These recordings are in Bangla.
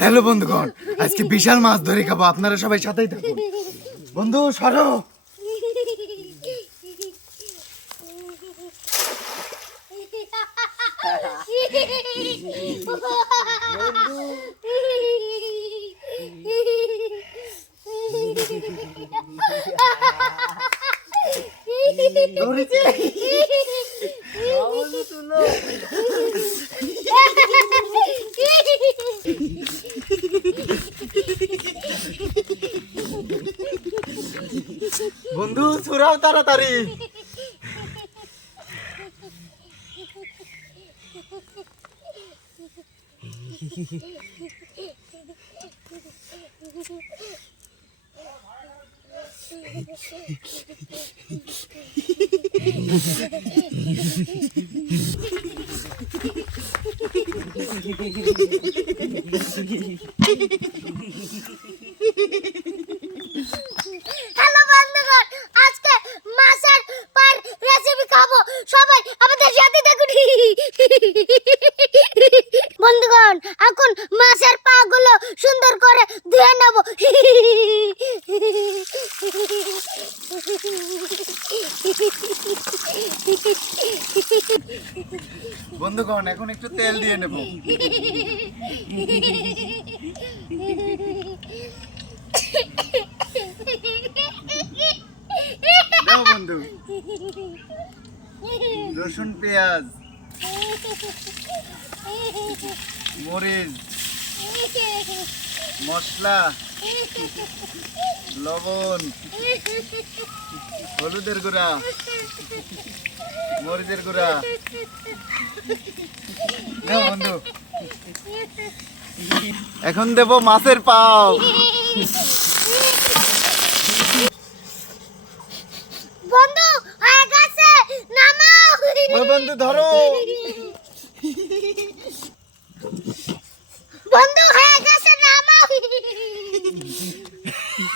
হ্যালো বন্ধুগণ আজকে বিশাল মাছ ধরে খাব আপনারা সবাই সাথেই থাকুন। বন্ধু সরো। বন্ধু ছুরাও তাড়াতাড়ি। হ্যালো বন্ধুগণ আজকে মাছের পার রেসিপি খাব সবাই আমাদের সাথে থাকুন বন্ধুগণ এখন মাছের পা গুলো সুন্দর করে ধুয়ে নেব বন্ধুগণ এখন একটু তেল দিয়ে নেব। বন্ধু। রসুন পেঁয়াজ মরিচ। মশলা লবণ হলুদের গুঁড়া মরিচের গুঁড়া। দাও বন্ধু। এখন দেব মাছের পাও। বন্ধু হয়ে গেছে নামাও। বন্ধু ধরো বন্ধু হয়ে গেছে নামাও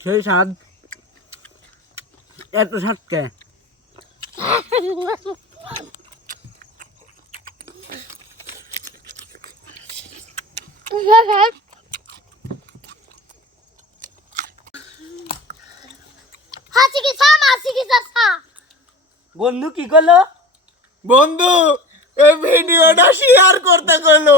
সেই স্বাদ এত স্বাদকে হাসি কি সা মাসি কি সা বন্ধু কি করলো বন্ধু এই ভিডিওটা শেয়ার করতে গেলো